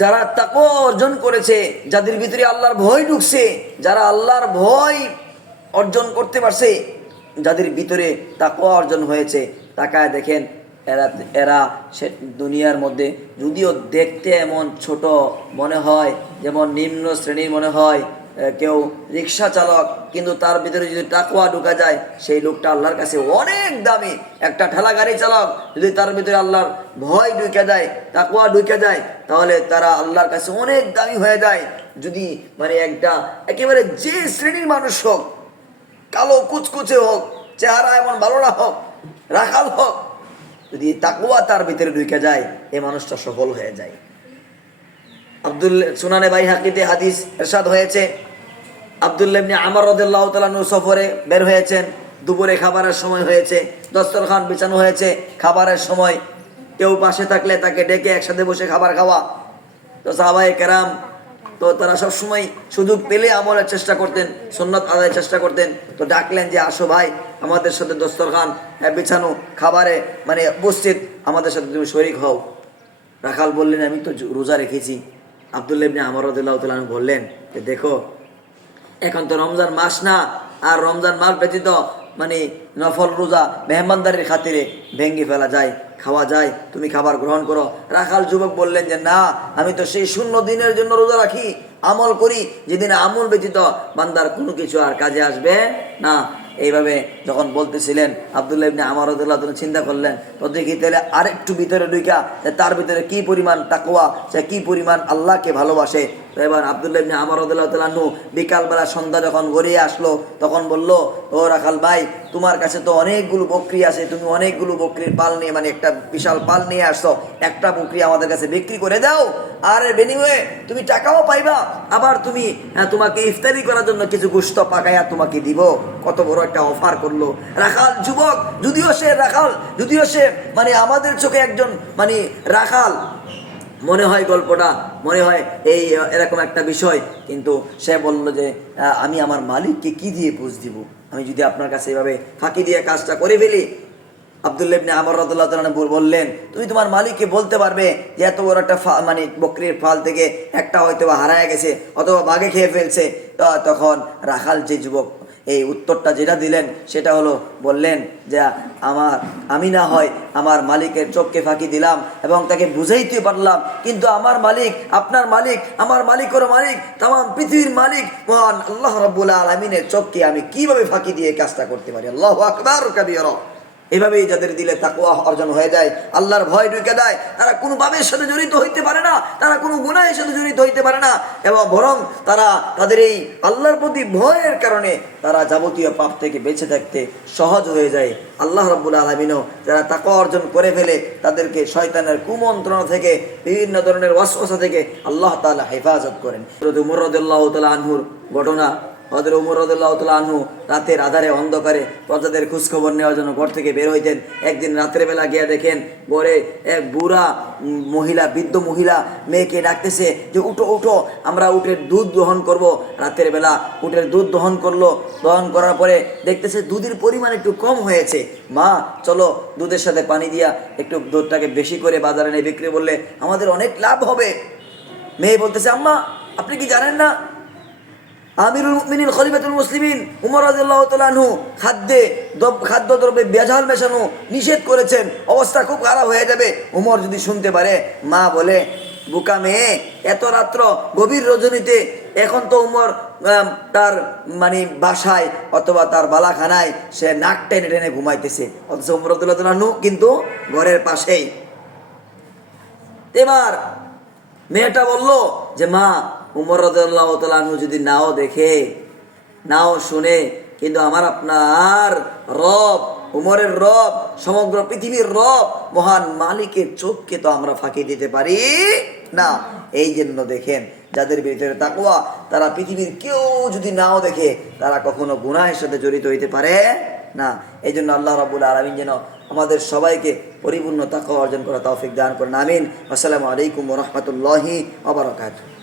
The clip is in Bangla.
যারা তাকওয়া অর্জন করেছে, যাদের ভিতরে আল্লাহর ভয় ঢুকছে, যারা আল্লাহর ভয় অর্জন করতে পারছে, যাদের ভিতরে তাকওয়া অর্জন হয়েছে, তাকায় দেখেন এরা এরা সে দুনিয়ার মধ্যে যদিও দেখতে এমন ছোট মনে হয়, যেমন নিম্ন শ্রেণীর মনে হয় কেউ রিক্সা চালক, কিন্তু তার ভিতরে যদি তাকওয়া ঢুকা যায় সেই লোকটা আল্লাহর কাছে অনেক দামি। একটা ঠেলা গাড়ি চালক যদি তার ভিতরে আল্লাহর ভয় ঢুকে যায়, তাকওয়া ঢুকে যায়, তাহলে তারা আল্লাহর কাছে অনেক দামি হয়ে যায়। যদি মানে একটা একেবারে যে শ্রেণীর মানুষ হোক, কালো কুচকুচে হোক, চেহারা এমন ভালো না হোক, রাখাল হোক, যদি তাকওয়া তার ভিতরে ঢুকে যায় এই মানুষটা সফল হয়ে যায়। সুনানে বাইহাকিতে হাদিস ইরশাদ হয়েছে, আব্দুল্লাহ ইবনে আমর রাদিয়াল্লাহু তাআলা আনহু সফরে বের হয়েছেন, দুপুরে খাবারের সময় হয়েছে, দস্তরখান বিছানো হয়েছে, খাবারের সময় কেউ পাশে থাকলে তাকে ডেকে একসাথে বসে খাবার খাওয়া। তো সাহাবায়ে কেরাম তো তারা সবসময় সুযোগ পেলে আমলের চেষ্টা করতেন, সুন্নত আদায়ের চেষ্টা করতেন। তো ডাকলেন যে আসো ভাই, আমাদের সাথে দস্তরখান বিছানো, খাবারে মানে উপস্থিত, আমাদের সাথে তুমি শরীক হও। রাখাল বললেন আমি তো রোজা রেখেছি। আব্দুল্লাহ ইবনে আমর রাদিয়াল্লাহু তাআলা আনহু বললেন যে দেখো এখন তো রমজান মাস না, আর রমজান মাস ব্যতীত মানে নফল রোজা মেহমানদারির খাতিরে ভেঙ্গে ফেলা যায়, খাওয়া যায়, তুমি খাবার গ্রহণ করো। রাখাল যুবক বললেন যে না, আমি তো সেই 0 দিনের জন্য রোজা রাখি, আমল করি, যেদিন আমল ব্যতীত বান্দার কোনো কিছু আর কাজে আসবে না। এইভাবে যখন বলতেছিলেন আব্দুল্লাহ ইবনে আমর রাদিয়াল্লাহু তাআলা চিন্তা করলেন, তো দেখি তাহলে আরেকটু ভিতরে ঢুকা তার ভিতরে কি পরিমাণ তাকওয়া, সে কি পরিমাণ আল্লাহকে ভালোবাসে। তো এবার আব্দুল্লাহ ইবনে আমর রাদিয়াল্লাহু তাআলা আনহু বিকালবেলা সন্ধ্যা যখন গড়িয়ে আসলো তখন বলল, ও রাখাল ভাই, তোমার কাছে তো অনেকগুলো বকরি আছে, তুমি অনেকগুলো বকরির পাল নিয়ে মানে একটা বিশাল পাল নিয়ে আসছো, একটা বকরি আমাদের কাছে বিক্রি করে দাও, আর এর বিনিময়ে তুমি টাকাও পাইবা, আবার তুমি তোমাকে ইফতারি করার জন্য কিছু গোশত পাকাইয়া তোমাকে দিব। কত বড় একটা অফার করলো রাখাল যুবক। যদিও সে মানে আমাদের চোখে একজন মানে রাখাল মনে হয়, গল্পটা মনে হয় এই এরকম একটা বিষয়, কিন্তু সে বলল যে আমি আমার মালিককে কি দিয়ে বুঝ দিব, আমি যদি আপনার কাছে এভাবে ফাঁকি দিয়ে কাজটা করে ফেলি। আব্দুল্লাহ ইবনে আমর রাদিয়াল্লাহু তাআলা বললেন, তুমি তোমার মালিককে বলতে পারবে যে এত বড় একটা মানে বকরির ফাল থেকে একটা হয়তো হারায় গেছে অথবা বাঘে খেয়ে ফেলছে। তখন রাখাল যে যুবক এই উত্তরটা যেটা দিলেন সেটা হলো, বললেন যে আমি না হয় আমার মালিকের চোখকে ফাঁকি দিলাম এবং তাকে বুঝাইতে পারলাম, কিন্তু আমার মালিক, আপনার মালিক, আমার মালিকেরও মালিক, তামাম পৃথিবীর মালিক মহান আল্লাহ রাব্বুল আলামিনের চোখকে আমি কিভাবে ফাঁকি দিয়ে কাজটা করতে পারি। আল্লাহু আকবার কাবীরা। এভাবেই যাদের দিলে তাকওয়া অর্জন হয়ে যায়, আল্লাহর ভয় ঢুকে দেয়, তারা কোনো পাপের সাথে জড়িত হইতে পারে না, তারা কোনো গুনাহের সাথে জড়িত হইতে পারে না, এবং বরং তারা তাদের এই আল্লাহর প্রতি ভয়ের কারণে তারা যাবতীয় পাপ থেকে বেঁচে থাকতে সহজ হয়ে যায়। আল্লাহ রাব্বুল আলামিনও যারা তাকওয়া অর্জন করে ফেলে তাদেরকে শয়তানের কুমন্ত্রণা থেকে, বিভিন্ন ধরনের ওয়াসওয়াসা থেকে আল্লাহ তাআলা হেফাজত করেন। হযরত ওমর রাদিয়াল্লাহু তাআলা আনহুর ঘটনা, হযরত ওমর রাদিয়াল্লাহু তাআলা আনহু রাতের আধারে অন্ধকারে প্রজাদের খোঁজখবর নেওয়ার জন্য ঘর থেকে বের হইতেন। একদিন রাতের বেলা গিয়ে দেখেন ঘরে এক বুড়া মহিলা, বৃদ্ধ মহিলা মেয়েকে ডাকতেছে যে উঠো উঠো, আমরা উটের দুধ দহন করব। রাতের বেলা উটের দুধ দহন করলো, দহন করার পরে দেখতেছে দুধের পরিমাণ একটু কম হয়েছে। মা চলো দুধের সাথে পানি দিয়া একটু দুধটাকে বেশি করে বাজারে নিয়ে বিক্রি করলে আমাদের অনেক লাভ হবে। মেয়ে বলতেছে, আম্মা আপনি কি জানেন না আমিরুল মুমিনিন খলিফাতুল মুসলিমিন ওমর রাদিয়াল্লাহু তাআলা আনহু খাদ্যদ্রব্যে ভেজাল মেশানো নিষেধ করেছেন, অবস্থা খুব খারাপ হয়ে যাবে। ওমর যদি শুনতে পারে। মা বলে, বোকা মেয়ে, এত রাত্র গভীর রজনীতে এখন তো ওমর তার মানে বাসায় অথবা তার বালাখানায় সে নাক টেনে টেনে ঘুমাইতেছে, অথচ ওমর রাদিয়াল্লাহু তাআলা আনহু কিন্তু ঘরের পাশেই। এবার মেয়েটা বলল যে মা, ওমর রাদিয়াল্লাহু তাআলা আনহু যদি নাও দেখে নাও শুনে, কিন্তু আমার আপনার রব, ওমরের রব, সমগ্র পৃথিবীর রব, মহান মালিকের চোখকে তো আমরা ফাঁকি দিতে পারি না। এই জন্য দেখেন যাদের ভিতরে তাকওয়া, তারা পৃথিবীর কেউ যদি নাও দেখে তারা কখনো গুনাহের সাথে জড়িত হইতে পারে না। এই জন্য আল্লাহ রাব্বুল আলামিন যেন আমাদের সবাইকে পরিপূর্ণ তাকওয়া অর্জন করা তৌফিক দান করেন। আমিন। আসসালামু আলাইকুম ওয়া রাহমাতুল্লাহি ওয়া বারাকাতুহু।